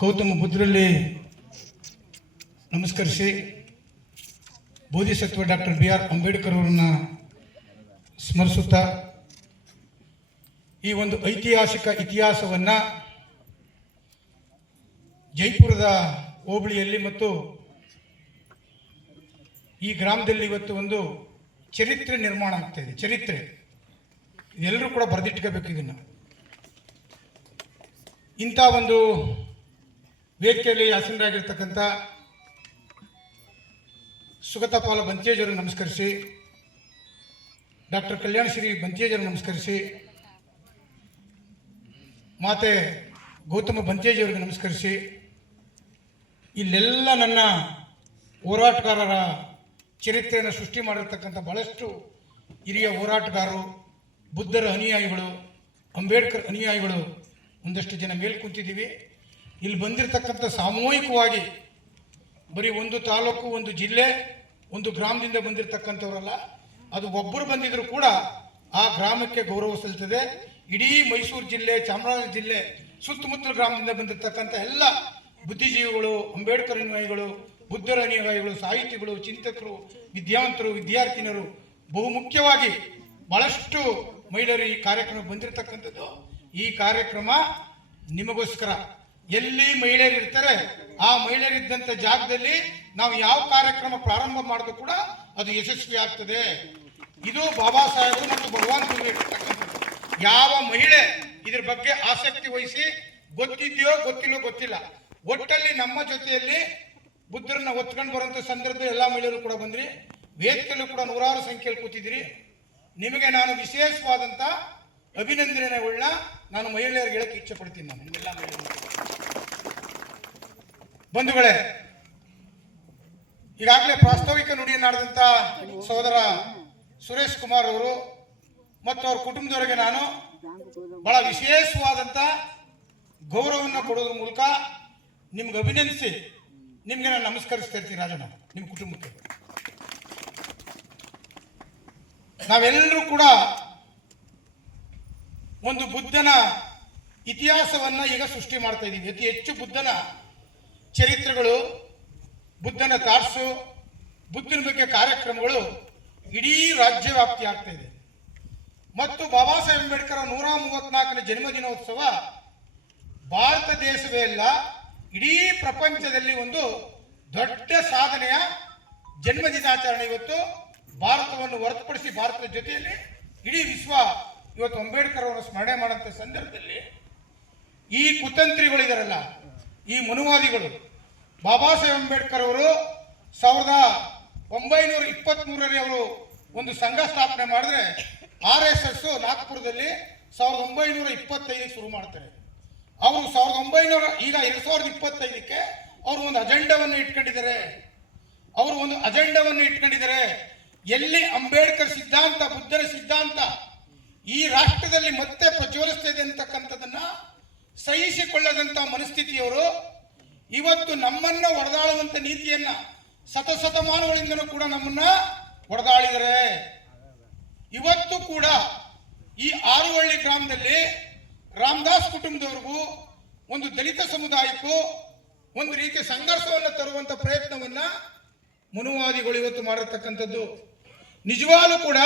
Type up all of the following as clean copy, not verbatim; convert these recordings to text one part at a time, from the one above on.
ಗೌತಮ ಬುದ್ಧರಲ್ಲಿ ನಮಸ್ಕರಿಸಿ bodhisattva doctor BR Ambedkar ಅವರನ್ನು ಸ್ಮರಿಸುತ್ತಾ ಈ ಒಂದು ಐತಿಹಾಸಿಕ ಇತಿಹಾಸವನ್ನು ಜೈಪುರದ ಹೋಬಳಿಯಲ್ಲಿ ಮತ್ತು ಈ ಗ್ರಾಮದಲ್ಲಿ ಇವತ್ತು ಒಂದು ಚರಿತ್ರೆ ನಿರ್ಮಾಣ ಆಗ್ತಾ ಇದೆ. ಚರಿತ್ರೆ ಇದೆಲ್ಲರೂ ಕೂಡ ಬರೆದಿಟ್ಕೋಬೇಕು. ಇದನ್ನು ಇಂಥ ಒಂದು ವೇದಿಕೆಯಲ್ಲಿ ಆಸೀನರಾಗಿರ್ತಕ್ಕಂಥ ಸುಗತಪಾಲ ಬಂತೇಜರು ನಮಸ್ಕರಿಸಿ, ಡಾಕ್ಟರ್ ಕಲ್ಯಾಣ ಶ್ರೀ ಬಂತೇಜರು ನಮಸ್ಕರಿಸಿ, ಮಾತೆ ಗೌತಮ ಬಂತೇಜಿಯವರಿಗೆ ನಮಸ್ಕರಿಸಿ, ಇಲ್ಲೆಲ್ಲ ನನ್ನ ಹೋರಾಟಗಾರರ ಚರಿತ್ರೆಯನ್ನು ಸೃಷ್ಟಿ ಮಾಡಿರ್ತಕ್ಕಂಥ ಭಾಳಷ್ಟು ಹಿರಿಯ ಹೋರಾಟಗಾರರು, ಬುದ್ಧರ ಅನುಯಾಯಿಗಳು, ಅಂಬೇಡ್ಕರ್ ಅನುಯಾಯಿಗಳು ಒಂದಷ್ಟು ಜನ ಮೇಲೆ ಕುಂತಿದ್ದೀವಿ. ಇಲ್ಲಿ ಬಂದಿರತಕ್ಕಂಥ ಸಾಮೂಹಿಕವಾಗಿ ಬರೀ ಒಂದು ತಾಲೂಕು, ಒಂದು ಜಿಲ್ಲೆ, ಒಂದು ಗ್ರಾಮದಿಂದ ಬಂದಿರತಕ್ಕಂಥವರಲ್ಲ, ಅದು ಒಬ್ಬರು ಬಂದಿದ್ರು ಕೂಡ ಆ ಗ್ರಾಮಕ್ಕೆ ಗೌರವ ಸಲ್ತದೆ. ಇಡೀ ಮೈಸೂರು ಜಿಲ್ಲೆ, ಚಾಮರಾಜನಗರ ಜಿಲ್ಲೆ ಸುತ್ತಮುತ್ತಲ ಗ್ರಾಮದಿಂದ ಬಂದಿರತಕ್ಕಂಥ ಎಲ್ಲ ಬುದ್ಧಿಜೀವಿಗಳು, ಅಂಬೇಡ್ಕರ್ ಅನುಯಾಯಿಗಳು, ಬುದ್ಧರ ಅನುಯಾಯಿಗಳು, ಸಾಹಿತಿಗಳು, ಚಿಂತಕರು, ವಿದ್ಯಾವಂತರು, ವಿದ್ಯಾರ್ಥಿನಿಯರು, ಬಹುಮುಖ್ಯವಾಗಿ ಭಾಳಷ್ಟು ಮಹಿಳೆಯರು ಈ ಕಾರ್ಯಕ್ರಮಕ್ಕೆ ಬಂದಿರತಕ್ಕಂಥದ್ದು. ಈ ಕಾರ್ಯಕ್ರಮ ನಿಮಗೋಸ್ಕರ. ಎಲ್ಲಿ ಮಹಿಳೆಯರು ಇರ್ತಾರೆ ಆ ಮಹಿಳೆಯರಿದ್ದಂಥ ಜಾಗದಲ್ಲಿ ನಾವು ಯಾವ ಕಾರ್ಯಕ್ರಮ ಪ್ರಾರಂಭ ಮಾಡಿದ್ರು ಕೂಡ ಅದು ಯಶಸ್ವಿ ಆಗ್ತದೆ. ಇದು ಬಾಬಾ ಸಾಹೇಬರು ಮತ್ತು ಭಗವಾನ್ ಗುರು ಇರ್ತಕ್ಕಂಥದ್ದು. ಯಾವ ಮಹಿಳೆ ಇದ್ರ ಬಗ್ಗೆ ಆಸಕ್ತಿ ವಹಿಸಿ ಗೊತ್ತಿದೆಯೋ ಗೊತ್ತಿಲ್ಲೋ ಗೊತ್ತಿಲ್ಲ, ಒಟ್ಟಲ್ಲಿ ನಮ್ಮ ಜೊತೆಯಲ್ಲಿ ಬುದ್ಧರನ್ನ ಒತ್ಕೊಂಡು ಬರುವಂಥ ಸಂದರ್ಭದಲ್ಲಿ ಎಲ್ಲ ಮಹಿಳೆಯರು ಕೂಡ ಬಂದ್ರಿ. ವೇದಿಕೆಯಲ್ಲೂ ಕೂಡ ನೂರಾರು ಸಂಖ್ಯೆಯಲ್ಲಿ ಕೂತಿದ್ದೀರಿ. ನಿಮಗೆ ನಾನು ವಿಶೇಷವಾದಂಥ ಅಭಿನಂದನೆಗಳನ್ನ ನಾನು ಮಹಿಳೆಯರಿಗೆ ಹೇಳಕ್ಕೆ ಇಚ್ಛೆ ಪಡ್ತೀನಿ. ನಾನು ನಿಮ್ಮೆಲ್ಲ ಬಂಧುಗಳೇ, ಈಗಾಗಲೇ ಪ್ರಾಸ್ತಾವಿಕ ನುಡಿಯನ್ನಾಡಿದಂಥ ಸಹೋದರ ಸುರೇಶ್ ಕುಮಾರ್ ಅವರು ಮತ್ತು ಅವ್ರ ಕುಟುಂಬದವರಿಗೆ ನಾನು ಬಹಳ ವಿಶೇಷವಾದಂಥ ಗೌರವವನ್ನು ಕೊಡೋದ್ರ ಮೂಲಕ ನಿಮ್ಗೆ ಅಭಿನಂದಿಸಿ ನಿಮ್ಗೆ ನಾನು ನಮಸ್ಕರಿಸ್ತಾ ಇರ್ತೀನಿ. ರಾಜಣ್ಣ, ನಿಮ್ಮ ಕುಟುಂಬಕ್ಕೆ ನಾವೆಲ್ಲರೂ ಕೂಡ ಒಂದು ಬುದ್ಧನ ಇತಿಹಾಸವನ್ನು ಈಗ ಸೃಷ್ಟಿ ಮಾಡ್ತಾ ಇದ್ದೀವಿ. ಅತಿ ಹೆಚ್ಚು ಬುದ್ಧನ ಚರಿತ್ರೆಗಳು, ಬುದ್ಧನ ತಾರ್ಸು, ಬುದ್ಧನ ಬಗ್ಗೆ ಕಾರ್ಯಕ್ರಮಗಳು ಇಡೀ ರಾಜ್ಯ ವ್ಯಾಪ್ತಿ ಆಗ್ತಾ ಇದೆ. ಮತ್ತು ಬಾಬಾ ಸಾಹೇಬ್ ಅಂಬೇಡ್ಕರ್ 134ನೇ ಜನ್ಮದಿನೋತ್ಸವ ಭಾರತ ದೇಶವೇ ಅಲ್ಲ, ಇಡೀ ಪ್ರಪಂಚದಲ್ಲಿ ಒಂದು ದೊಡ್ಡ ಸಾಧನೆಯ ಜನ್ಮದಿನಾಚರಣೆ. ಇವತ್ತು ಭಾರತವನ್ನು ಹೊರತುಪಡಿಸಿ ಭಾರತದ ಜೊತೆಯಲ್ಲಿ ಇಡೀ ವಿಶ್ವ ಇವತ್ತು ಅಂಬೇಡ್ಕರ್ ಅವರ ಸ್ಮರಣೆ ಮಾಡುವಂಥ ಸಂದರ್ಭದಲ್ಲಿ ಈ ಕುತಂತ್ರಿಗಳಿದಾರಲ್ಲ, ಈ ಮನುವಾದಿಗಳು, ಬಾಬಾ ಸಾಹೇಬ್ ಅಂಬೇಡ್ಕರ್ ಅವರು 1923ರಲ್ಲಿ ಅವರು ಒಂದು ಸಂಘ ಸ್ಥಾಪನೆ ಮಾಡಿದ್ರೆ RSS ನಾಗ್ಪುರದಲ್ಲಿ 1925ಕ್ಕೆ ಶುರು ಮಾಡ್ತಾರೆ. ಅವರು 2025ಕ್ಕೆ ಅವರು ಒಂದು ಅಜೆಂಡಾವನ್ನು ಇಟ್ಕೊಂಡಿದ್ದಾರೆ. ಎಲ್ಲಿ ಅಂಬೇಡ್ಕರ್ ಸಿದ್ಧಾಂತ, ಬುದ್ಧನ ಸಿದ್ಧಾಂತ ಈ ರಾಷ್ಟ್ರದಲ್ಲಿ ಮತ್ತೆ ಪ್ರಜ್ವಲಿಸ್ತಾ ಇದೆ ಅಂತಕ್ಕಂಥದ್ದನ್ನ ಸಹಿಸಿಕೊಳ್ಳದಂತ ಮನಸ್ಥಿತಿಯವರು ಇವತ್ತು ನಮ್ಮನ್ನ ಒಡೆದಾಳುವಂತ ನೀತಿಯನ್ನ ಶತಮಾನಗಳಿಂದನೂ ಕೂಡ ನಮ್ಮನ್ನ ಒಡೆದಾಳಿದರೆ. ಇವತ್ತು ಕೂಡ ಈ ಆರುವಳ್ಳಿ ಗ್ರಾಮದಲ್ಲಿ ರಾಮದಾಸ್ ಕುಟುಂಬದವ್ರಿಗೂ ಒಂದು ದಲಿತ ಸಮುದಾಯಕ್ಕೂ ಒಂದು ರೀತಿಯ ಸಂಘರ್ಷವನ್ನು ತರುವಂತ ಪ್ರಯತ್ನವನ್ನ ಮನುವಾದಿಗಳು ಇವತ್ತು ಮಾಡಿರ್ತಕ್ಕಂಥದ್ದು. ನಿಜವಾಗ್ಲೂ ಕೂಡ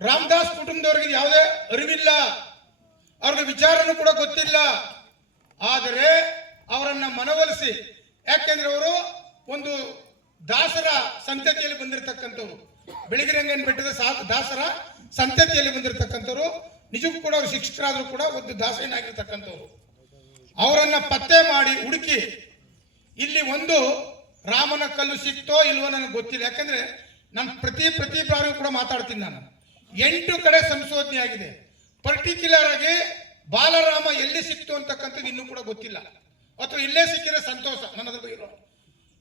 ರಾಮದಾಸ್ ಕುಟುಂಬದವರಿಗೆ ಯಾವುದೇ ಅರಿವಿಲ್ಲ, ಅವ್ರಿಗೆ ವಿಚಾರನೂ ಕೂಡ ಗೊತ್ತಿಲ್ಲ. ಆದರೆ ಅವರನ್ನ ಮನವೊಲಿಸಿ, ಯಾಕೆಂದ್ರೆ ಅವರು ಒಂದು ದಾಸರ ಸಂತತಿಯಲ್ಲಿ ಬಂದಿರತಕ್ಕಂಥವ್ರು, ಬೆಳಗಿರಂಗನ ಬೆಟ್ಟದ ದಾಸರ ಸಂತತಿಯಲ್ಲಿ ಬಂದಿರತಕ್ಕಂಥವ್ರು. ನಿಜಕ್ಕೂ ಕೂಡ ಅವರು ಶಿಕ್ಷಕರಾದರೂ ಕೂಡ ಒಂದು ದಾಸೇನಾಗಿರ್ತಕ್ಕಂಥವ್ರು. ಅವರನ್ನ ಪತ್ತೆ ಮಾಡಿ ಹುಡುಕಿ ಇಲ್ಲಿ ಒಂದು ರಾಮನ ಕಲ್ಲು ಸಿಕ್ತೋ ಇಲ್ವೋ ನನಗೆ ಗೊತ್ತಿಲ್ಲ. ಯಾಕಂದ್ರೆ ನಾನು ಪ್ರತಿ ಬಾರಿಯೂ ಕೂಡ ಮಾತಾಡ್ತೀನಿ. ನಾನು 8 ಕಡೆ ಸಂಶೋಧನೆ ಆಗಿದೆ. ಪರ್ಟಿಕ್ಯುಲರ್ ಆಗಿ ಬಾಲರಾಮ ಎಲ್ಲಿ ಸಿಕ್ತು ಅಂತಕ್ಕಂಥದ್ದು ಇನ್ನೂ ಕೂಡ ಗೊತ್ತಿಲ್ಲ, ಅಥವಾ ಇಲ್ಲೇ ಸಿಕ್ಕಿದ್ರೆ ಸಂತೋಷ ನನ್ನದು ಇರೋ.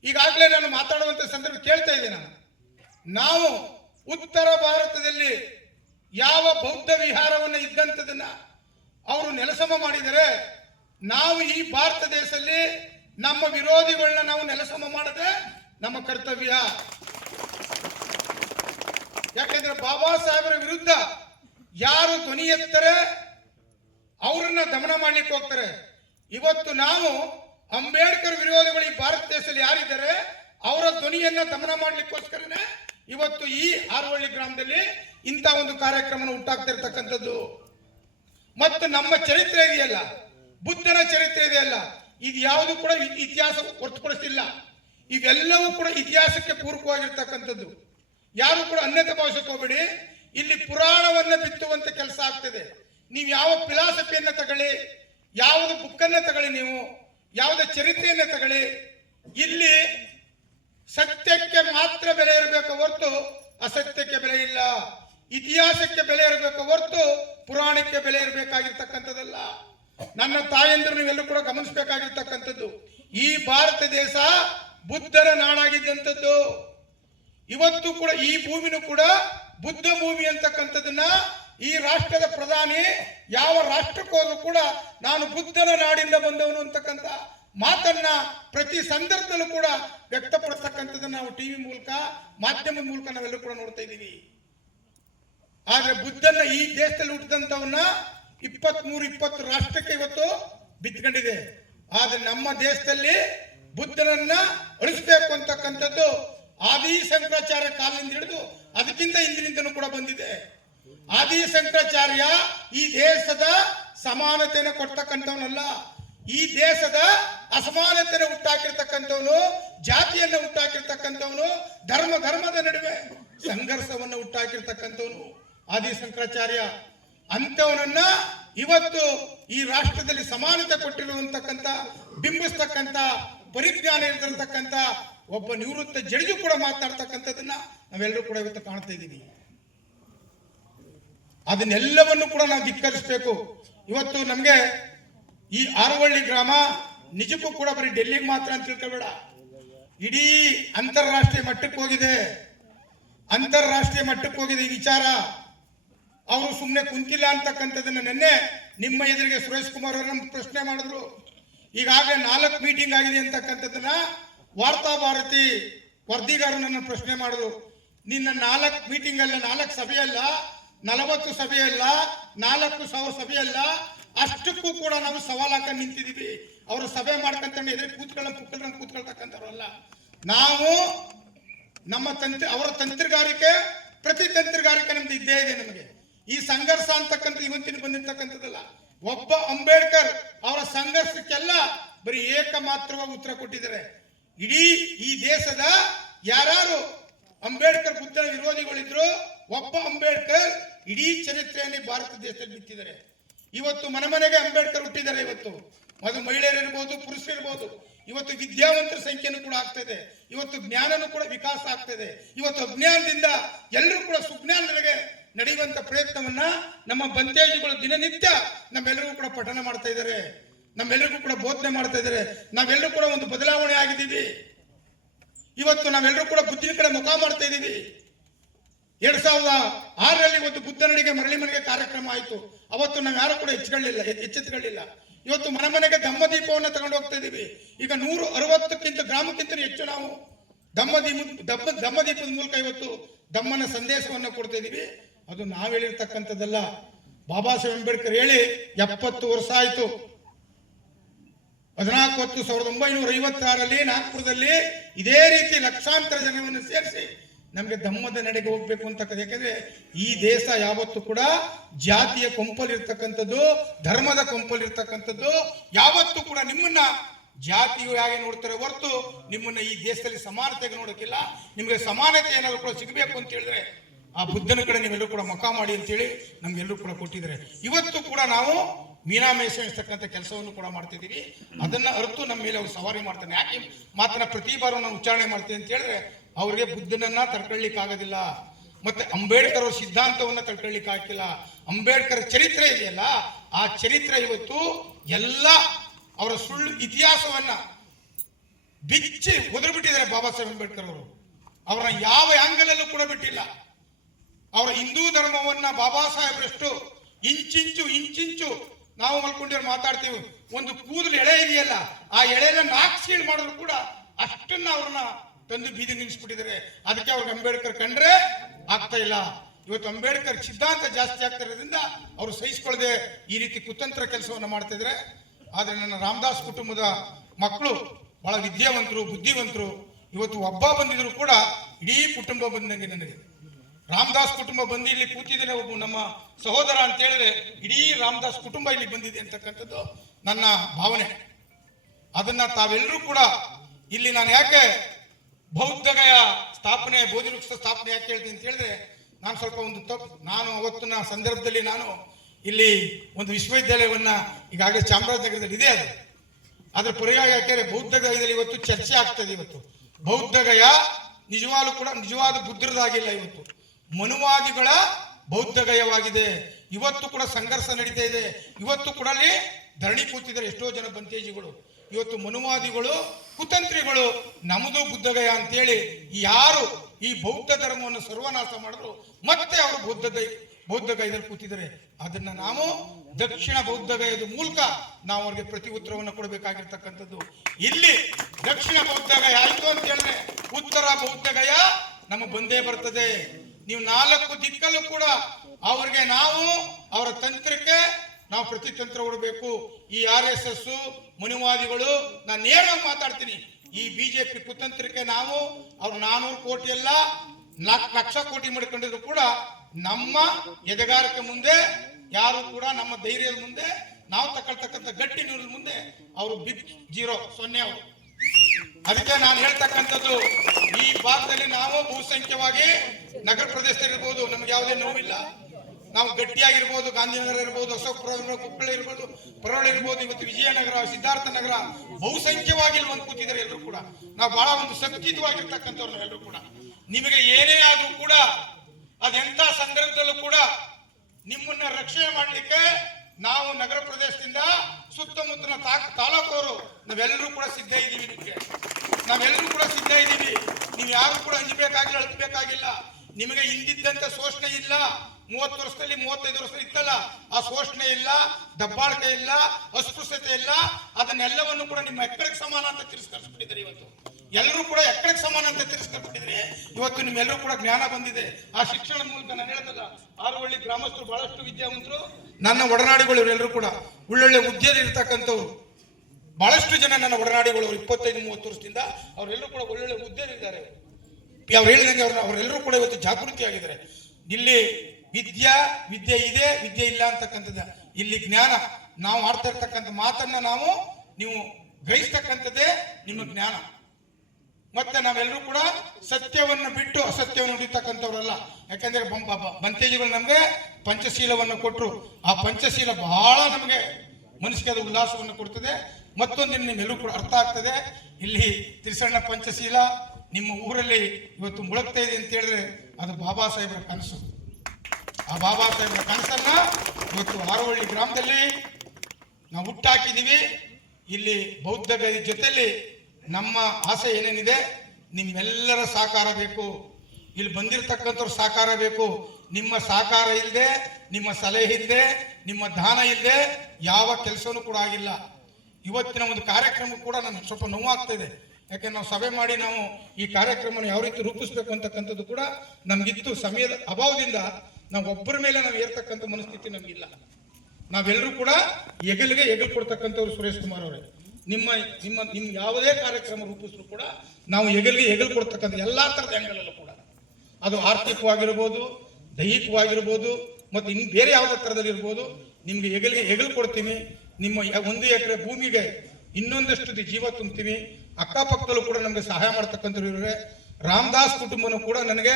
ಈಗಾಗಲೇ ನಾನು ಮಾತಾಡುವಂಥ ಸಂದರ್ಭ ಕೇಳ್ತಾ ಇದ್ದೆ. ನಾವು ಉತ್ತರ ಭಾರತದಲ್ಲಿ ಯಾವ ಬೌದ್ಧ ವಿಹಾರವನ್ನು ಇದ್ದಂಥದನ್ನ ಅವರು ನೆಲಸಮ ಮಾಡಿದರೆ, ನಾವು ಈ ಭಾರತ ದೇಶದಲ್ಲಿ ನಮ್ಮ ವಿರೋಧಿಗಳನ್ನ ನಾವು ನೆಲಸಮ ಮಾಡದೆ ನಮ್ಮ ಕರ್ತವ್ಯ. ಯಾಕೆಂದ್ರೆ ಬಾಬಾ ಸಾಹೇಬರ ವಿರುದ್ಧ ಯಾರು ಧ್ವನಿ ಎತ್ತಾರೆ ಅವರನ್ನ ದಮನ ಮಾಡ್ಲಿಕ್ಕೆ ಹೋಗ್ತಾರೆ. ಇವತ್ತು ನಾವು ಅಂಬೇಡ್ಕರ್ ವಿರೋಧಿಗಳು ಈ ಭಾರತ ದೇಶದಲ್ಲಿ ಯಾರಿದ್ದಾರೆ ಅವರ ಧ್ವನಿಯನ್ನ ದಮನ ಮಾಡ್ಲಿಕ್ಕೋಸ್ಕರನೇ ಇವತ್ತು ಈ ಹಾರೋಹಳ್ಳಿ ಗ್ರಾಮದಲ್ಲಿ ಇಂಥ ಒಂದು ಕಾರ್ಯಕ್ರಮ ಹುಟ್ಟಾಗ್ತಿರ್ತಕ್ಕಂಥದ್ದು. ಮತ್ತು ನಮ್ಮ ಚರಿತ್ರೆ ಇದೆಯಲ್ಲ, ಬುದ್ಧನ ಚರಿತ್ರೆ ಇದೆಯಲ್ಲ, ಇದು ಯಾವುದು ಕೂಡ ಇತಿಹಾಸ ಹೊರತುಪಡಿಸಿಲ್ಲ. ಇವೆಲ್ಲವೂ ಕೂಡ ಇತಿಹಾಸಕ್ಕೆ ಪೂರಕವಾಗಿರ್ತಕ್ಕಂಥದ್ದು. ಯಾರು ಕೂಡ ಅನ್ಯತಾ ಭಾವಿಸಕ್ಕೆ ಹೋಗಬೇಡಿ. ಇಲ್ಲಿ ಪುರಾಣವನ್ನ ಬಿತ್ತುವಂತ ಕೆಲಸ ಆಗ್ತದೆ. ನೀವು ಯಾವ ಫಿಲಾಸಫಿಯನ್ನ ತಗೊಳ್ಳಿ, ಯಾವುದು ಬುಕ್ಕನ್ನ ತಗೊಳ್ಳಿ, ನೀವು ಯಾವುದೇ ಚರಿತ್ರೆಯನ್ನ ತಗೊಳ್ಳಿ, ಇಲ್ಲಿ ಸತ್ಯಕ್ಕೆ ಮಾತ್ರ ಬೆಲೆ ಇರಬೇಕು ಹೊರತು ಅಸತ್ಯಕ್ಕೆ ಬೆಲೆ ಇಲ್ಲ. ಇತಿಹಾಸಕ್ಕೆ ಬೆಲೆ ಇರಬೇಕು ಹೊರತು ಪುರಾಣಕ್ಕೆ ಬೆಲೆ ಇರಬೇಕಾಗಿರ್ತಕ್ಕಂಥದ್ದಲ್ಲ. ನನ್ನ ತಾಯಂದಿರು ನೀವೆಲ್ಲರೂ ಕೂಡ ಗಮನಿಸಬೇಕಾಗಿರ್ತಕ್ಕಂಥದ್ದು, ಈ ಭಾರತ ದೇಶ ಬುದ್ಧನ ನಾಡಾಗಿದ್ದಂಥದ್ದು. ಇವತ್ತು ಕೂಡ ಈ ಭೂಮಿನೂ ಕೂಡ ಬುದ್ಧ ಭೂಮಿ ಅಂತಕ್ಕಂಥದ್ದನ್ನ ಈ ರಾಷ್ಟ್ರದ ಪ್ರಧಾನಿ ಯಾವ ರಾಷ್ಟ್ರಕ್ಕೆ ಹೋದ್ರು ಕೂಡ ನಾನು ಬುದ್ಧನ ನಾಡಿಂದ ಬಂದವನು ಅಂತಕ್ಕಂಥ ಮಾತನ್ನ ಪ್ರತಿ ಸಂದರ್ಭದಲ್ಲೂ ಕೂಡ ವ್ಯಕ್ತಪಡಿಸ್ತಕ್ಕಂಥದ್ದನ್ನ ನಾವು ಟಿವಿ ಮೂಲಕ, ಮಾಧ್ಯಮದ ಮೂಲಕ ನಾವೆಲ್ಲರೂ ಕೂಡ ನೋಡ್ತಾ ಇದ್ದೀವಿ. ಆದ್ರೆ ಬುದ್ಧನ ಈ ದೇಶದಲ್ಲಿ ಹುಟ್ಟಿದಂಥವನ್ನ 23-20 ರಾಷ್ಟ್ರಕ್ಕೆ ಇವತ್ತು ಬಿತ್ಕೊಂಡಿದೆ. ಆದ್ರೆ ನಮ್ಮ ದೇಶದಲ್ಲಿ ಬುದ್ಧನನ್ನ ಉಳಿಸಬೇಕು ಅಂತಕ್ಕಂಥದ್ದು ಆದಿ ಶಂಕರಾಚಾರ್ಯ ಕಾಲದಿಂದ ಹಿಡಿದು ಅದಕ್ಕಿಂತ ಹಿಂದಿನಿಂದನೂ ಕೂಡ ಬಂದಿದೆ. ಆದಿ ಶಂಕರಾಚಾರ್ಯ ಈ ದೇಶದ ಸಮಾನತೆಯನ್ನು ಕೊಡ್ತಕ್ಕಂಥವನಲ್ಲ, ಈ ದೇಶದ ಅಸಮಾನತೆಯನ್ನು ಹುಟ್ಟಾಕಿರ್ತಕ್ಕಂಥವನು, ಜಾತಿಯನ್ನು ಹುಟ್ಟಾಕಿರ್ತಕ್ಕಂಥವನು, ಧರ್ಮದ ನಡುವೆ ಸಂಘರ್ಷವನ್ನು ಹುಟ್ಟಾಕಿರ್ತಕ್ಕಂಥವನು ಆದಿ ಶಂಕರಾಚಾರ್ಯ. ಅಂಥವನನ್ನ ಇವತ್ತು ಈ ರಾಷ್ಟ್ರದಲ್ಲಿ ಸಮಾನತೆ ಕೊಟ್ಟಿರುವಂತಕ್ಕಂಥ, ಬಿಂಬಿಸ್ತಕ್ಕಂಥ, ಪರಿಜ್ಞಾನ ಇರತಕ್ಕಂಥ ಒಬ್ಬ ನಿವೃತ್ತ ಜಡ್ಜು ಕೂಡ ಮಾತನಾಡ್ತಕ್ಕಂಥದ್ದನ್ನ ನಾವೆಲ್ಲರೂ ಕೂಡ ಇವತ್ತು ಕಾಣ್ತಾ ಇದ್ದೀವಿ. ಅದನ್ನೆಲ್ಲವನ್ನು ಕೂಡ ನಾವು ಧಿಕ್ಕರಿಸಬೇಕು. ಇವತ್ತು ನಮಗೆ ಈ ಹಾರೋಹಳ್ಳಿ ಗ್ರಾಮ ನಿಜಕ್ಕೂ ಕೂಡ ಬರೀ ಡೆಲ್ಲಿಗೆ ಮಾತ್ರ ಅಂತ ತಿಳ್ಕೊಬೇಡ, ಇಡೀ ಅಂತಾರಾಷ್ಟ್ರೀಯ ಮಟ್ಟಕ್ಕೆ ಹೋಗಿದೆ. ಅಂತಾರಾಷ್ಟ್ರೀಯ ಮಟ್ಟಕ್ಕೆ ಹೋಗಿದೆ ಈ ವಿಚಾರ. ಅವರು ಸುಮ್ಮನೆ ಕುಂತಿಲ್ಲ ಅಂತಕ್ಕಂಥದ್ದನ್ನ ನಿನ್ನೆ ನಿಮ್ಮ ಎದುರಿಗೆ ಸುರೇಶ್ ಕುಮಾರ್ ಅವರನ್ನು ಪ್ರಶ್ನೆ ಮಾಡಿದ್ರು. ಈಗಾಗಲೇ 4 ಮೀಟಿಂಗ್ ಆಗಿದೆ ಅಂತಕ್ಕಂಥದ್ದನ್ನ ವಾರ್ತಾ ಭಾರತಿ ವರದಿಗಾರನನ್ನ ಪ್ರಶ್ನೆ ಮಾಡಿದ್ರು. ನಿನ್ನ 4 ಮೀಟಿಂಗ್ ಅಲ್ಲ, 4 ಸಭೆಯಲ್ಲ, 40 ಸಭೆಯಲ್ಲ, 4,000 ಸಭೆಯಲ್ಲ, ಅಷ್ಟಕ್ಕೂ ಕೂಡ ನಾವು ಸವಾಲು ಹಾಕೊಂಡು ನಿಂತಿದ್ದೀವಿ. ಅವರು ಸಭೆ ಮಾಡ್ಕೊಂತ ಎದುರು ಕೂತ್ಕೊಳ್ತಕ್ಕಂಥವ್ರಲ್ಲ. ನಾವು ನಮ್ಮ ಅವರ ತಂತ್ರಗಾರಿಕೆ, ಪ್ರತಿ ತಂತ್ರಗಾರಿಕೆ ನಮ್ದು ಇದ್ದೇ ಇದೆ. ನಮಗೆ ಈ ಸಂಘರ್ಷ ಅಂತಕ್ಕಂಥ ಇವತ್ತಿನ ಬಂದಿರ್ತಕ್ಕಂಥದ್ದಲ್ಲ. ಒಬ್ಬ ಅಂಬೇಡ್ಕರ್ ಅವರ ಸಂಘರ್ಷಕ್ಕೆಲ್ಲ ಬರೀ ಏಕಮಾತ್ರವಾಗಿ ಉತ್ತರ ಕೊಟ್ಟಿದ್ದಾರೆ. ಇಡೀ ಈ ದೇಶದ ಯಾರು ಅಂಬೇಡ್ಕರ್ ಬುದ್ಧನ ವಿರೋಧಿಗಳಿದ್ರು, ಒಬ್ಬ ಅಂಬೇಡ್ಕರ್ ಇಡೀ ಚರಿತ್ರೆಯಲ್ಲಿ ಭಾರತ ದೇಶದಲ್ಲಿ ಬಿತ್ತಿದ್ದಾರೆ. ಇವತ್ತು ಮನೆಗೆ ಅಂಬೇಡ್ಕರ್ ಹುಟ್ಟಿದ್ದಾರೆ. ಇವತ್ತು ಅದು ಮಹಿಳೆಯರಿರ್ಬೋದು, ಪುರುಷರಿರ್ಬೋದು. ಇವತ್ತು ವಿದ್ಯಾವಂತರ ಸಂಖ್ಯೆನೂ ಕೂಡ ಆಗ್ತದೆ. ಇವತ್ತು ಜ್ಞಾನನೂ ಕೂಡ ವಿಕಾಸ ಆಗ್ತದೆ. ಇವತ್ತು ಅಜ್ಞಾನದಿಂದ ಎಲ್ಲರೂ ಕೂಡ ಸುಜ್ಞಾನದೊಳಗೆ ನಡೆಯುವಂತ ಪ್ರಯತ್ನವನ್ನ ನಮ್ಮ ಬಂತೇಜಿಗಳು ದಿನನಿತ್ಯ ನಮ್ಮೆಲ್ಲರಿಗೂ ಕೂಡ ಪಠನ ಮಾಡ್ತಾ ಇದ್ದಾರೆ, ನಮ್ಮೆಲ್ಲರಿಗೂ ಕೂಡ ಬೋಧನೆ ಮಾಡ್ತಾ ಇದ್ದಾರೆ. ನಾವೆಲ್ಲರೂ ಕೂಡ ಒಂದು ಬದಲಾವಣೆ ಆಗಿದ್ದೀವಿ. ಇವತ್ತು ನಾವೆಲ್ಲರೂ ಕೂಡ ಬುದ್ಧಿನ ಕಡೆ ಮುಖ ಮಾಡ್ತಾ ಇದ್ದೀವಿ. 2006ರಲ್ಲಿ ಒಂದು ಬುದ್ಧನಡಿಗೆ ಮರಳಿ ಮನೆಗೆ ಕಾರ್ಯಕ್ರಮ ಆಯಿತು. ಅವತ್ತು ನಾವು ಯಾರು ಕೂಡ ಎಚ್ಚೆತ್ತುಕೊಳ್ಳಿಲ್ಲ. ಇವತ್ತು ಮನೆಗೆ ಧಮ್ಮದೀಪವನ್ನು ತಗೊಂಡು ಹೋಗ್ತಾ ಇದ್ದೀವಿ. ಈಗ 160ಕ್ಕಿಂತ ಗ್ರಾಮಕ್ಕಿಂತ ಹೆಚ್ಚು ನಾವು ಧಮ್ಮದೀಪದ ಮೂಲಕ ಇವತ್ತು ಧಮ್ಮನ ಸಂದೇಶವನ್ನು ಕೊಡ್ತಾ ಇದ್ದೀವಿ. ಅದು ನಾವು ಹೇಳಿರ್ತಕ್ಕಂಥದ್ದಲ್ಲ, ಬಾಬಾ ಸಾಹೇಬ್ ಅಂಬೇಡ್ಕರ್ ಹೇಳಿ 70 ವರ್ಷ ಆಯಿತು. 1956ರಲ್ಲಿ ನಾಗ್ಪುರದಲ್ಲಿ ಇದೇ ರೀತಿ ಲಕ್ಷಾಂತರ ಜನವನ್ನು ಸೇರಿಸಿ ನಮಗೆ ಧಮ್ಮದ ನಡೆಗೆ ಹೋಗ್ಬೇಕು ಅಂತ. ಯಾಕಂದ್ರೆ ಈ ದೇಶ ಯಾವತ್ತೂ ಕೂಡ ಜಾತಿಯ ಕೊಂಪಲ್ಲಿರ್ತಕ್ಕಂಥದ್ದು, ಧರ್ಮದ ಕೊಂಪಲ್ಲಿರ್ತಕ್ಕಂಥದ್ದು. ಯಾವತ್ತೂ ಕೂಡ ನಿಮ್ಮನ್ನ ಜಾತಿಯು ಹೇಗೆ ನೋಡ್ತಾರೆ ಹೊರತು ನಿಮ್ಮನ್ನ ಈ ದೇಶದಲ್ಲಿ ಸಮಾನತೆಗೆ ನೋಡೋಕ್ಕಿಲ್ಲ. ನಿಮಗೆ ಸಮಾನತೆ ಏನಾದ್ರು ಕೂಡ ಸಿಗಬೇಕು ಅಂತ ಹೇಳಿದ್ರೆ ಆ ಬುದ್ಧನ ಕಡೆ ನೀವೆಲ್ಲರೂ ಕೂಡ ಮುಖ ಮಾಡಿ ಅಂತೇಳಿ ನಮ್ಗೆಲ್ಲರೂ ಕೂಡ ಕೊಟ್ಟಿದ್ದಾರೆ. ಇವತ್ತು ಕೂಡ ನಾವು ಮೀನಾಮೇಷ ಎಣಿಸ್ತಕ್ಕಂಥ ಕೆಲಸವನ್ನು ಕೂಡ ಮಾಡ್ತಿದ್ದೀವಿ. ಅದನ್ನ ಅರ್ತು ನಮ್ಮ ಮೇಲೆ ಅವ್ರು ಸವಾರಿ ಮಾಡ್ತಾನೆ. ಯಾಕೆ ಮಾತನ್ನ ಪ್ರತಿ ಬಾರ ನಾವು ಉಚ್ಚಾರಣೆ ಮಾಡ್ತೀವಿ ಅಂತ ಹೇಳಿದ್ರೆ ಅವ್ರಿಗೆ ಬುದ್ಧನನ್ನ ತಡ್ಕೊಳ್ಳಿಕ್ಕೆ ಆಗೋದಿಲ್ಲ, ಮತ್ತೆ ಅಂಬೇಡ್ಕರ್ ಅವ್ರ ಸಿದ್ಧಾಂತವನ್ನ ತಡ್ಕೊಳ್ಳಿಕ್ಕೆ ಆಗಿಲ್ಲ. ಅಂಬೇಡ್ಕರ್ ಚರಿತ್ರೆ ಇದೆಯಲ್ಲ, ಆ ಚರಿತ್ರೆ ಇವತ್ತು ಎಲ್ಲ ಅವರ ಸುಳ್ಳು ಇತಿಹಾಸವನ್ನ ಬಿಚ್ಚಿ ಒದರ್ಬಿಟ್ಟಿದ್ದಾರೆ ಬಾಬಾ ಸಾಹೇಬ್ ಅಂಬೇಡ್ಕರ್ ಅವರು. ಅವರನ್ನ ಯಾವ ಆಂಗಲಲ್ಲೂ ಕೂಡ ಬಿಟ್ಟಿಲ್ಲ. ಅವರ ಹಿಂದೂ ಧರ್ಮವನ್ನ ಬಾಬಾ ಸಾಹೇಬ್ರಷ್ಟು ಇಂಚಿಂಚು ನಾವು ಮಲ್ಕೊಂಡಿರೋ ಮಾತಾಡ್ತೀವಿ. ಒಂದು ಕೂದಲು ಎಳೆ ಇದೆಯಲ್ಲ, ಆ ಎಳೆನ 4 ಸೀಳ್ ಮಾಡಿದ್ರು ಕೂಡ ಅಷ್ಟನ್ನ ಅವ್ರನ್ನ ತಂದು ಬೀದಿ ನಿಲ್ಲಿಸ್ಬಿಟ್ಟಿದ್ದಾರೆ. ಅದಕ್ಕೆ ಅವ್ರಿಗೆ ಅಂಬೇಡ್ಕರ್ ಕಂಡ್ರೆ ಆಗ್ತಾ ಇಲ್ಲ. ಇವತ್ತು ಅಂಬೇಡ್ಕರ್ ಸಿದ್ಧಾಂತ ಜಾಸ್ತಿ ಆಗ್ತಾ ಇರೋದ್ರಿಂದ ಅವರು ಸಹಿಸಿಕೊಳ್ಳದೆ ಈ ರೀತಿ ಕುತಂತ್ರ ಕೆಲಸವನ್ನ ಮಾಡ್ತಾ ಇದ್ರೆ ಆದರೆ ನನ್ನ ರಾಮದಾಸ್ ಕುಟುಂಬದ ಮಕ್ಕಳು ಬಹಳ ವಿದ್ಯಾವಂತರು, ಬುದ್ಧಿವಂತರು. ಇವತ್ತು ಒಬ್ಬ ಬಂದಿದ್ರು ಕೂಡ ಇಡೀ ಕುಟುಂಬ ಬಂದಂಗೆ ನನಗೆ. ರಾಮದಾಸ್ ಕುಟುಂಬ ಬಂದು ಇಲ್ಲಿ ಕೂತಿದ್ದೇನೆ, ಒಬ್ಬ ನಮ್ಮ ಸಹೋದರ ಅಂತ ಹೇಳಿದ್ರೆ ಇಡೀ ರಾಮದಾಸ್ ಕುಟುಂಬ ಇಲ್ಲಿ ಬಂದಿದೆ ಅಂತಕ್ಕಂಥದ್ದು ನನ್ನ ಭಾವನೆ. ಅದನ್ನ ತಾವೆಲ್ಲರೂ ಕೂಡ ಇಲ್ಲಿ ನಾನು ಯಾಕೆ ಬೌದ್ಧಗಯ ಸ್ಥಾಪನೆ, ಬೋಧಿವೃಕ್ಷ ಸ್ಥಾಪನೆ ಯಾಕೆ ಹೇಳ್ತೀನಿ ಅಂತ ಹೇಳಿದ್ರೆ, ನಾನು ಸ್ವಲ್ಪ ಒಂದು ನಾನು ಅವತ್ತಿನ ಸಂದರ್ಭದಲ್ಲಿ ನಾನು ಇಲ್ಲಿ ಒಂದು ವಿಶ್ವವಿದ್ಯಾಲಯವನ್ನ ಈಗಾಗಲೇ ಚಾಮರಾಜನಗರದಲ್ಲಿ ಇದೆ, ಅದು ಅದ್ರ ಪರ್ಯಾಯ ಯಾಕೆ ಬೌದ್ಧಗಯದಲ್ಲಿ ಇವತ್ತು ಚರ್ಚೆ ಆಗ್ತದೆ. ಇವತ್ತು ಬೌದ್ಧಗಯ ನಿಜವಾಗ್ಲೂ ಕೂಡ ನಿಜವಾದ ಬುದ್ಧರದಾಗಿಲ್ಲ, ಇವತ್ತು ಮನುವಾದಿಗಳ ಬೌದ್ಧಗಯವಾಗಿದೆ. ಇವತ್ತು ಕೂಡ ಸಂಘರ್ಷ ನಡೀತಾ ಇದೆ. ಇವತ್ತು ಕೂಡ ಅಲ್ಲಿ ಧರಣಿ ಕೂತಿದ್ದಾರೆ ಎಷ್ಟೋ ಜನ ಬಂತೇಜಿಗಳು. ಇವತ್ತು ಮನುವಾದಿಗಳು, ಕುತಂತ್ರಿಗಳು ನಮ್ಮದು ಬುದ್ಧಗಯ ಅಂತೇಳಿ ಯಾರು ಈ ಬೌದ್ಧ ಧರ್ಮವನ್ನು ಸರ್ವನಾಶ ಮಾಡಿದ್ರು ಮತ್ತೆ ಅವರು ಬೌದ್ಧಗಯದಲ್ಲಿ ಕೂತಿದ್ದಾರೆ. ಅದನ್ನ ನಾವು ದಕ್ಷಿಣ ಬೌದ್ಧಗಯದ ಮೂಲಕ ನಾವು ಅವ್ರಿಗೆ ಪ್ರತಿ ಉತ್ತರವನ್ನು ಕೊಡಬೇಕಾಗಿರ್ತಕ್ಕಂಥದ್ದು. ಇಲ್ಲಿ ದಕ್ಷಿಣ ಬೌದ್ಧಗಯ ಆಯ್ತು ಅಂತ ಹೇಳಿದ್ರೆ ಉತ್ತರ ಬೌದ್ಧಗಯ ನಮಗೆ ಬಂದೇ ಬರ್ತದೆ. ನೀವು 4 ದಿಕ್ಕಲ್ಲೂ ಕೂಡ ಅವ್ರಿಗೆ ನಾವು ಅವರ ತಂತ್ರಕ್ಕೆ ನಾವು ಪ್ರತಿತಂತ್ರ ಕೊಡಬೇಕು. ಈ RSS ಮನುವಾದಿಗಳು, ನಾನು ನೇರವಾಗಿ ಮಾತಾಡ್ತೀನಿ, ಈ ಬಿಜೆಪಿ ಕುತಂತ್ರಕ್ಕೆ ನಾವು ಅವ್ರು 400 ಕೋಟಿ ಎಲ್ಲ 4 ಲಕ್ಷ ಕೋಟಿ ಮಾಡ್ಕೊಂಡಿದ್ರು ಕೂಡ ನಮ್ಮ ಎದೆಗಾರಿಕೆ ಮುಂದೆ ಯಾರು ಕೂಡ, ನಮ್ಮ ಧೈರ್ಯದ ಮುಂದೆ, ನಾವು ತಗೊಳ್ತಕ್ಕಂಥ ಗಟ್ಟಿ ನೂರಿನ ಮುಂದೆ ಅವರು ಬಿಗ್ ಜೀರೋ, 0 ಅವರು. ಅದಕ್ಕೆ ನಾನು ಹೇಳ್ತಕ್ಕಂಥದ್ದು, ಈ ಭಾಗದಲ್ಲಿ ನಾವು ಬಹುಸಂಖ್ಯವಾಗಿ ನಗರ ಪ್ರದೇಶದಲ್ಲಿರ್ಬೋದು, ನಮ್ಗೆ ಯಾವುದೇ ನೋವಿಲ್ಲ, ನಾವು ಗಟ್ಟಿಯಾಗಿರ್ಬೋದು, ಗಾಂಧಿನಗರ ಇರ್ಬೋದು, ಅಶೋಕಪುರ ಇರ್ಬೋದು, ಹುಬ್ಬಳ್ಳಿ ಇರ್ಬೋದು, ಪರೋಳ ಇರ್ಬೋದು, ಇವತ್ತು ವಿಜಯನಗರ, ಸಿದ್ಧಾರ್ಥ ನಗರ ಬಹುಸಂಖ್ಯವಾಗಿ ಇಲ್ಲಿ ಬಂದು ಕೂತಿದ್ದಾರೆ ಎಲ್ಲರೂ ಕೂಡ. ನಾವು ಬಹಳ ಒಂದು ಸಂಘಟಿತವಾಗಿರ್ತಕ್ಕಂಥವ್ರು ನಾವೆಲ್ಲರೂ ಕೂಡ. ನಿಮಗೆ ಏನೇ ಆದ್ರೂ ಕೂಡ ಅದೆಂತ ಸಂದರ್ಭದಲ್ಲೂ ಕೂಡ ನಿಮ್ಮನ್ನ ರಕ್ಷಣೆ ಮಾಡಲಿಕ್ಕೆ ನಾವು ನಗರ ಪ್ರದೇಶದಿಂದ ಸುತ್ತಮುತ್ತಲ ತಾಲೂಕವರು ನಾವೆಲ್ಲರೂ ಕೂಡ ಸಿದ್ಧ ಇದ್ದೀವಿ. ನಿಮಗೆ ನಾವೆಲ್ಲರೂ ಕೂಡ ಸಿದ್ಧ ಇದ್ದೀವಿ. ನೀವು ಯಾರು ಕೂಡ ಅಂಜಬೇಕಾಗಿಲ್ಲ, ಅಳಕಬೇಕಾಗಿಲ್ಲ. ನಿಮಗೆ ಹಿಂದಿದ್ದಂತ ಶೋಷಣೆ ಇಲ್ಲ. 30 ವರ್ಷದಲ್ಲಿ 35 ವರ್ಷದಲ್ಲಿ ಇತ್ತಲ್ಲ, ಆ ಶೋಷಣೆ ಇಲ್ಲ, ದಬ್ಬಾಳಿಕೆ ಇಲ್ಲ, ಅಸ್ಪೃಶ್ಯತೆ ಇಲ್ಲ. ಅದನ್ನೆಲ್ಲವನ್ನು ಕೂಡ ನಿಮ್ಮ ಎಕ್ಕಡಿಗೆ ಸಮಾನ ಅಂತ ತಿರಸ್ಕರಿಸ್ಬಿಟ್ಟಿದ್ದಾರೆ. ಇವತ್ತು ಎಲ್ಲರೂ ಕೂಡ ಎಕ್ಕಡಿಗೆ ಸಮಾನ ಅಂತ ತಿರಸ್ಕರಿಸ್ಬಿಟ್ಟಿದ್ರೆ ಇವತ್ತು ನಿಮ್ಮೆಲ್ಲರೂ ಕೂಡ ಜ್ಞಾನ ಬಂದಿದೆ. ಆ ಶಿಕ್ಷಣದ ಮೂಲಕ ನಾನು ಹೇಳದಲ್ಲ, ಹಾರೋಹಳ್ಳಿ ಗ್ರಾಮಸ್ಥರು ಬಹಳಷ್ಟು ವಿದ್ಯಾವಂತರು, ನನ್ನ ಒಡನಾಡಿಗಳು, ಇವರೆಲ್ಲರೂ ಕೂಡ ಒಳ್ಳೊಳ್ಳೆ ಹುದ್ದೆಯಲ್ಲಿ ಇರ್ತಕ್ಕಂಥವ್ರು. ಬಹಳಷ್ಟು ಜನ ನನ್ನ ಒಡನಾಡಿಗಳು 25-30 ವರ್ಷದಿಂದ ಅವರೆಲ್ಲರೂ ಕೂಡ ಒಳ್ಳೊಳ್ಳೆ ಹುದ್ದೆಯಲ್ಲಿದ್ದಾರೆ. ಅವ್ರು ಹೇಳಿದಂಗೆ ಅವರೆಲ್ಲರೂ ಕೂಡ ಇವತ್ತು ಜಾಗೃತಿ ಆಗಿದ್ದಾರೆ. ಇಲ್ಲಿ ವಿದ್ಯೆ ಇದೆ, ವಿದ್ಯೆ ಇಲ್ಲ ಅಂತಕ್ಕಂಥದ್ದು. ಇಲ್ಲಿ ಜ್ಞಾನ, ನಾವು ಆಡ್ತಾ ಇರ್ತಕ್ಕಂಥ ಮಾತನ್ನ ನೀವು ಗ್ರಹಿಸ್ತಕ್ಕಂಥದ್ದೇ ನಿಮ್ಮ ಜ್ಞಾನ. ಮತ್ತೆ ನಾವೆಲ್ಲರೂ ಕೂಡ ಸತ್ಯವನ್ನು ಬಿಟ್ಟು ಅಸತ್ಯವನ್ನು ನುಡಿತಕ್ಕಂಥವ್ರಲ್ಲ. ಯಾಕಂದ್ರೆ ಬಂತೇಜಿಗಳು ನಮಗೆ ಪಂಚಶೀಲವನ್ನು ಕೊಟ್ಟರು. ಆ ಪಂಚಶೀಲ ಬಹಳ ನಮಗೆ ಮನಸ್ಸಿಗೆ ಅದು ಉಲ್ಲಾಸವನ್ನು ಕೊಡ್ತದೆ. ಮತ್ತೊಂದು ನಿಮ್ಮೆಲ್ಲರೂ ಕೂಡ ಅರ್ಥ ಆಗ್ತದೆ. ಇಲ್ಲಿ ತ್ರಿಸಣ್ಣ ಪಂಚಶೀಲ ನಿಮ್ಮ ಊರಲ್ಲಿ ಇವತ್ತು ಮುಳುಗ್ತಾ ಇದೆ ಅಂತ ಹೇಳಿದ್ರೆ ಅದು ಬಾಬಾ ಸಾಹೇಬರ ಕನಸು. ಆ ಬಾಬಾ ಸಾಹೇಬರ ಕನಸನ್ನ ಇವತ್ತು ಹಾರೋಹಳ್ಳಿ ಗ್ರಾಮದಲ್ಲಿ ನಾವು ಹುಟ್ಟಾಕಿದ್ದೀವಿ. ಇಲ್ಲಿ ಬೌದ್ಧಗಯ ಜೊತೆಯಲ್ಲಿ ನಮ್ಮ ಆಸೆ ಏನೇನಿದೆ, ನಿಮ್ಮೆಲ್ಲರ ಸಹಕಾರ ಬೇಕು. ಇಲ್ಲಿ ಬಂದಿರತಕ್ಕಂಥವ್ರ ಸಹಕಾರ ಬೇಕು. ನಿಮ್ಮ ಸಹಕಾರ ಇಲ್ಲದೆ, ನಿಮ್ಮ ಸಲಹೆ ಇಲ್ಲದೆ, ನಿಮ್ಮ ದಾನ ಇಲ್ಲದೆ ಯಾವ ಕೆಲಸನೂ ಕೂಡ ಆಗಿಲ್ಲ. ಇವತ್ತಿನ ಒಂದು ಕಾರ್ಯಕ್ರಮ ಕೂಡ ನನಗೆ ಸ್ವಲ್ಪ ನೋವಾಗ್ತಾ ಇದೆ. ಯಾಕೆಂದ್ರೆ ನಾವು ಸಭೆ ಮಾಡಿ ನಾವು ಈ ಕಾರ್ಯಕ್ರಮವನ್ನು ಯಾವ ರೀತಿ ರೂಪಿಸ್ಬೇಕು ಅಂತಕ್ಕಂಥದ್ದು ಕೂಡ ನಮ್ಗಿತ್ತು. ಸಮಯದ ಅಭಾವದಿಂದ ನಾವು ಒಬ್ಬರ ಮೇಲೆ ನಾವು ಏರ್ತಕ್ಕಂಥ ಮನಸ್ಥಿತಿ ನಮಗಿಲ್ಲ. ನಾವೆಲ್ಲರೂ ಕೂಡ ಹೆಗಲು ಕೊಡ್ತಕ್ಕಂಥವ್ರು. ಸುರೇಶ್ ಕುಮಾರ್ ಅವರೇ, ನಿಮ್ಮ ಯಾವುದೇ ಕಾರ್ಯಕ್ರಮ ರೂಪಿಸಿದ್ರು ಕೂಡ ನಾವು ಹೆಗಲು ಕೊಡ್ತಕ್ಕಂಥ ಎಲ್ಲಾ ತರದ ಆಂಗಲಲ್ಲೂ ಕೂಡ, ಅದು ಆರ್ಥಿಕವಾಗಿರ್ಬೋದು, ದೈಹಿಕವಾಗಿರ್ಬೋದು, ಮತ್ತು ಇನ್ನು ಬೇರೆ ಯಾವುದೇ ಥರದಲ್ಲಿ ಇರ್ಬೋದು, ನಿಮ್ಗೆ ಹೆಗಲು ಕೊಡ್ತೀವಿ. ನಿಮ್ಮ 1 ಎಕರೆ ಭೂಮಿಗೆ ಇನ್ನೊಂದಷ್ಟು ಜೀವ ತುಂಬ್ತೀವಿ. ಅಕ್ಕಪಕ್ಕದಲ್ಲೂ ಕೂಡ ನಮಗೆ ಸಹಾಯ ಮಾಡ್ತಕ್ಕಂಥವ್ರು. ರಾಮದಾಸ್ ಕುಟುಂಬನೂ ಕೂಡ ನನಗೆ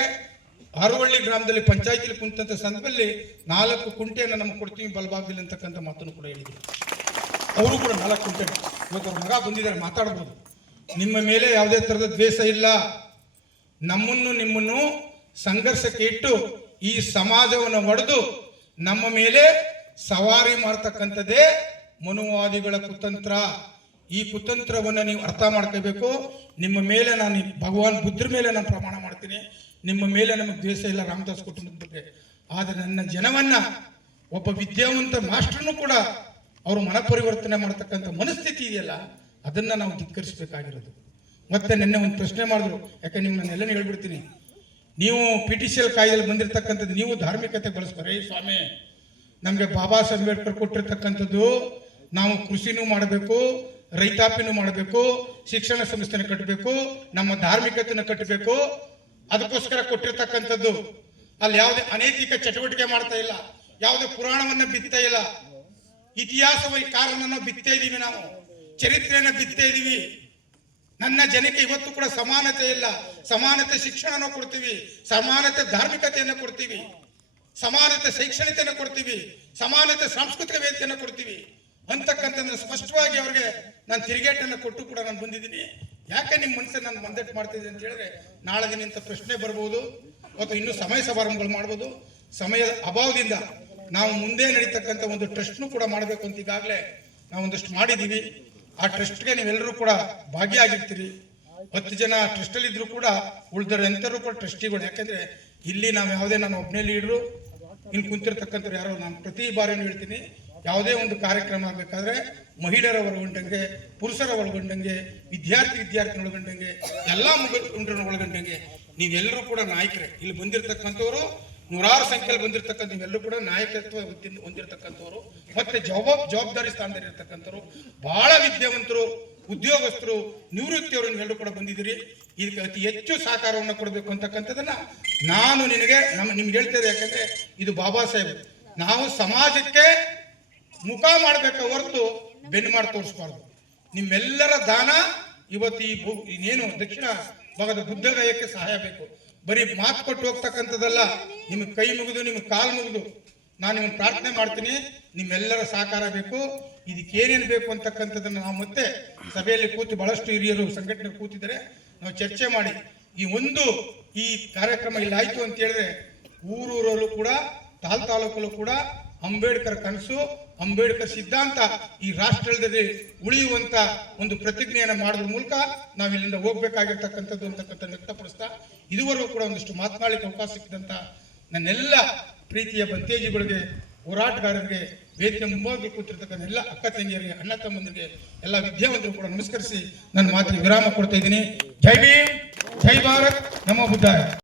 ಹಾರೋಹಳ್ಳಿ ಗ್ರಾಮದಲ್ಲಿ ಪಂಚಾಯತಿಲಿ ಕುಂತಂತ ಸಂದರ್ಭದಲ್ಲಿ 4 ಕುಂಟೆಯನ್ನು ನಮಗೆ ಕೊಡ್ತೀವಿ ಬಲಭಾಗದಲ್ಲಿ ಅಂತಕ್ಕಂಥ ಮಾತನ್ನು ಕೂಡ ಹೇಳಿದ್ರು. ಅವರು ಕೂಡ 4 ಕುಂಟೆ. ಇವತ್ತು ಅವ್ರ ಮಗ ಬಂದಿದ್ದಾರೆ, ಮಾತಾಡ್ಬೋದು. ನಿಮ್ಮ ಮೇಲೆ ಯಾವುದೇ ಥರದ ದ್ವೇಷ ಇಲ್ಲ. ನಿಮ್ಮನ್ನು ಸಂಘರ್ಷಕ್ಕೆ ಇಟ್ಟು ಈ ಸಮಾಜವನ್ನು ಒಡೆದು ನಮ್ಮ ಮೇಲೆ ಸವಾರಿ ಮಾಡ್ತಕ್ಕಂಥದ್ದೇ ಮನುವಾದಿಗಳ ಕುತಂತ್ರ. ಈ ಕುತಂತ್ರವನ್ನು ನೀವು ಅರ್ಥ ಮಾಡ್ಕೋಬೇಕು. ನಿಮ್ಮ ಮೇಲೆ ನಾನು ಭಗವಾನ್ ಬುದ್ಧರ ಮೇಲೆ ನಾನು ಪ್ರಮಾಣ ಮಾಡ್ತೀನಿ, ನಿಮ್ಮ ಮೇಲೆ ನಮಗೆ ದ್ವೇಷ ಇಲ್ಲ ರಾಮದಾಸ್ ಕುಟುಂಬದ ಬಗ್ಗೆ. ಆದರೆ ನನ್ನ ಜನವನ್ನ, ಒಬ್ಬ ವಿದ್ಯಾವಂತ ಮಾಸ್ಟರ್ನು ಕೂಡ ಅವರು ಮನಪರಿವರ್ತನೆ ಮಾಡ್ತಕ್ಕಂಥ ಮನಸ್ಥಿತಿ ಇದೆಯಲ್ಲ, ಅದನ್ನ ನಾವು ಧಿಕ್ಕರಿಸಬೇಕಾಗಿರೋದು. ಮತ್ತೆ ನಿನ್ನೆ ಒಂದು ಪ್ರಶ್ನೆ ಮಾಡಿದ್ರು, ಯಾಕೆ ನಿಮ್ಮನ್ನೆಲ್ಲ ಹೇಳ್ಬಿಡ್ತೀನಿ. ನೀವು PTCL ಕಾಯ್ದೆಯಲ್ಲಿ ಬಂದಿರತಕ್ಕಂಥದ್ದು ನೀವು ಧಾರ್ಮಿಕತೆ ಬಳಸ್ತಾರೆ. ಸ್ವಾಮಿ, ನಮಗೆ ಬಾಬಾ ಸಾಹೇಬ್ ಅಂಬೇಡ್ಕರ್ ಕೊಟ್ಟಿರ್ತಕ್ಕಂಥದ್ದು ನಾವು ಕೃಷಿನೂ ಮಾಡಬೇಕು, ರೈತಾಪಿನೂ ಮಾಡಬೇಕು, ಶಿಕ್ಷಣ ಸಂಸ್ಥೆನ ಕಟ್ಟಬೇಕು, ನಮ್ಮ ಧಾರ್ಮಿಕತೆನ ಕಟ್ಟಬೇಕು. ಅದಕ್ಕೋಸ್ಕರ ಕೊಟ್ಟಿರ್ತಕ್ಕಂಥದ್ದು. ಅಲ್ಲಿ ಯಾವುದೇ ಅನೈತಿಕ ಚಟುವಟಿಕೆ ಮಾಡ್ತಾ ಇಲ್ಲ, ಯಾವುದೇ ಪುರಾಣವನ್ನ ಬಿತ್ತಾ ಇಲ್ಲ, ಇತಿಹಾಸಕಾರನನ್ನು ಬಿತ್ತೇ ಇದೀವಿ, ನಾವು ಚರಿತ್ರೆಯನ್ನ ಬಿತ್ತೇ ಇದೀವಿ. ನನ್ನ ಜನಕ್ಕೆ ಇವತ್ತು ಕೂಡ ಸಮಾನತೆ ಇಲ್ಲ. ಸಮಾನತೆ ಶಿಕ್ಷಣನ ಕೊಡ್ತೀವಿ, ಸಮಾನತೆ ಧಾರ್ಮಿಕತೆಯನ್ನು ಕೊಡ್ತೀವಿ, ಸಮಾನತೆ ಶೈಕ್ಷಣಿಕತೆಯನ್ನು ಕೊಡ್ತೀವಿ, ಸಮಾನತೆ ಸಾಂಸ್ಕೃತಿಕ ವೇದಿಕೆಯನ್ನು ಕೊಡ್ತೀವಿ ಅಂತಕ್ಕಂಥದ್ದನ್ನು ಸ್ಪಷ್ಟವಾಗಿ ಅವ್ರಿಗೆ ನಾನು ತಿರುಗೇಟನ್ನು ಕೊಟ್ಟು ಕೂಡ ನಾನು ಬಂದಿದ್ದೀನಿ. ಯಾಕೆ ನಿಮ್ಮ ಮನಸ್ಸನ್ನು ನಾನು ಮಂದಟ್ಟು ಮಾಡ್ತಿದ್ದೀನಿ ಅಂತ ಹೇಳಿದ್ರೆ, ನಾಳೆ ದಿನ ಇಂಥ ಪ್ರಶ್ನೆ ಬರ್ಬೋದು ಅಥವಾ ಇನ್ನೂ ಸಮಯ ಸಮಾರಂಭಗಳು ಮಾಡ್ಬೋದು. ಸಮಯದ ಅಭಾವದಿಂದ ನಾವು ಮುಂದೆ ನಡೀತಕ್ಕಂಥ ಒಂದು ಟ್ರಸ್ಟ್ನು ಕೂಡ ಮಾಡಬೇಕು ಅಂತ ಈಗಾಗಲೇ ನಾವು ಒಂದಷ್ಟು ಮಾಡಿದ್ದೀವಿ. ಆ ಟ್ರಸ್ಟ್ಗೆ ನೀವೆಲ್ಲರೂ ಕೂಡ ಭಾಗಿಯಾಗಿರ್ತೀರಿ. 10 ಜನ ಟ್ರಸ್ಟಲ್ಲಿ ಇದ್ರು ಕೂಡ ಉಳಿದರೆಂತರೂ ಕೂಡ ಟ್ರಸ್ಟಿಗಳು. ಯಾಕೆಂದ್ರೆ ಇಲ್ಲಿ ನಾವು ಯಾವುದೇ, ನಾನು ಒಬ್ಬನೇ ಲೀಡ್ರು, ಇಲ್ಲಿ ಕುಂತಿರ್ತಕ್ಕಂಥವ್ರು ಯಾರೋ, ನಾನು ಪ್ರತಿ ಬಾರಿನೂ ಹೇಳ್ತೀನಿ, ಯಾವುದೇ ಒಂದು ಕಾರ್ಯಕ್ರಮ ಆಗಬೇಕಾದ್ರೆ ಮಹಿಳೆಯರ ಒಳಗೊಂಡಂಗೆ, ಪುರುಷರ ಒಳಗೊಂಡಂಗೆ, ವಿದ್ಯಾರ್ಥಿನ ಒಳಗೊಂಡಂಗೆ, ಎಲ್ಲ ಮುಖಂಡರನ್ನ ಒಳಗೊಂಡಂಗೆ ನೀವೆಲ್ಲರೂ ಕೂಡ ನಾಯಕರೇ. ಇಲ್ಲಿ ಬಂದಿರತಕ್ಕಂಥವ್ರು ನೂರಾರು ಸಂಖ್ಯೆಯಲ್ಲಿ ಬಂದಿರತಕ್ಕಂಥ ನೀವೆಲ್ಲರೂ ಕೂಡ ನಾಯಕತ್ವ ಹೊಂದಿರತಕ್ಕಂಥವ್ರು, ಮತ್ತೆ ಜವಾಬ್ದಾರಿ ಸ್ಥಾನದಲ್ಲಿ ಇರ್ತಕ್ಕಂಥವ್ರು, ಬಹಳ ವಿದ್ಯಾವಂತರು, ಉದ್ಯೋಗಸ್ಥರು, ನಿವೃತ್ತಿಯವರು ನೀವೆಲ್ಲರೂ ಕೂಡ ಬಂದಿದ್ದೀರಿ. ಇದಕ್ಕೆ ಅತಿ ಹೆಚ್ಚು ಸಹಕಾರವನ್ನು ಕೊಡಬೇಕು ಅಂತಕ್ಕಂಥದ್ದನ್ನ ನಾನು ನಿಮ್ಗೆ ಹೇಳ್ತೇನೆ. ಯಾಕಂದ್ರೆ ಇದು ಬಾಬಾ ಸಾಹೇಬ್, ನಾವು ಸಮಾಜಕ್ಕೆ ಮುಖ ಮಾಡಬೇಕ ಹೊರತು ಬೆನ್ನು ಮಾಡಿ ತೋರಿಸಬಾರ್ದು. ನಿಮ್ಮೆಲ್ಲರ ದಾನ ಇವತ್ತು ಇನ್ನೇನು ದಕ್ಷಿಣ ಭಾಗದ ಬುದ್ಧಗಯಕ್ಕೆ ಸಹಾಯ ಬೇಕು. ಬರೀ ಮಾತು ಕೊಟ್ಟು ಹೋಗ್ತಕ್ಕಂಥದ್ದಲ್ಲ, ನಿಮಗೆ ಕೈ ಮುಗಿದು ನಿಮಗೆ ಕಾಲು ಮುಗಿದು ನಾನು ನಿಮ್ಮನ್ನು ಪ್ರಾರ್ಥನೆ ಮಾಡ್ತೀನಿ. ನಿಮ್ಮೆಲ್ಲರ ಸಹಕಾರ ಬೇಕು. ಇದಕ್ಕೇನೇನು ಬೇಕು ಅಂತಕ್ಕಂಥದ್ದನ್ನು ನಾವು ಮತ್ತೆ ಸಭೆಯಲ್ಲಿ ಕೂತು, ಬಹಳಷ್ಟು ಹಿರಿಯರು ಸಂಘಟನೆ ಕೂತಿದ್ದಾರೆ, ನಾವು ಚರ್ಚೆ ಮಾಡಿ ಈ ಕಾರ್ಯಕ್ರಮ ಇಲ್ಲಿ ಆಯ್ತು ಅಂತ ಹೇಳಿದ್ರೆ ಊರೂರಲ್ಲೂ ಕೂಡ, ತಾಲೂಕಲ್ಲೂ ಕೂಡ ಅಂಬೇಡ್ಕರ್ ಕನಸು, ಅಂಬೇಡ್ಕರ್ ಸಿದ್ಧಾಂತ ಈ ರಾಷ್ಟ್ರದಲ್ಲಿ ಉಳಿಯುವಂತ ಒಂದು ಪ್ರತಿಜ್ಞೆಯನ್ನು ಮಾಡೋದ್ರ ಮೂಲಕ ನಾವು ಇಲ್ಲಿಂದ ಹೋಗ್ಬೇಕಾಗಿರ್ತಕ್ಕಂಥದ್ದು ಅಂತಕ್ಕಂಥ ವ್ಯಕ್ತಪಡಿಸ್ತಾ, ಇದುವರೆಗೂ ಕೂಡ ಒಂದಿಷ್ಟು ಮಾತನಾಡಲಿಕ್ಕೆ ಅವಕಾಶ ಸಿಕ್ಕಿದಂತ ನನ್ನೆಲ್ಲ ಪ್ರೀತಿಯ ಬಂತೇಜಿಗಳಿಗೆ, ಹೋರಾಟಗಾರರಿಗೆ, ವೇದಿಕೆ ಮುಂಭಾಗದಲ್ಲಿ ಕೂತಿರ್ತಕ್ಕಂಥ ಎಲ್ಲ ಅಕ್ಕ ತಂಗಿಯರಿಗೆ, ಅಣ್ಣ ತಮ್ಮಂದಿರಿಗೆ, ಎಲ್ಲ ವಿದ್ಯಾವಂತರು ಕೂಡ ನಮಸ್ಕರಿಸಿ ನನ್ನ ಮಾತಿಗೆ ವಿರಾಮ ಕೊಡ್ತಾ ಇದ್ದೀನಿ. ಜೈ ಭೀಮ್, ಜೈ ಭಾರತ್, ನಮೋ ಬುದ್ಧಾಯ.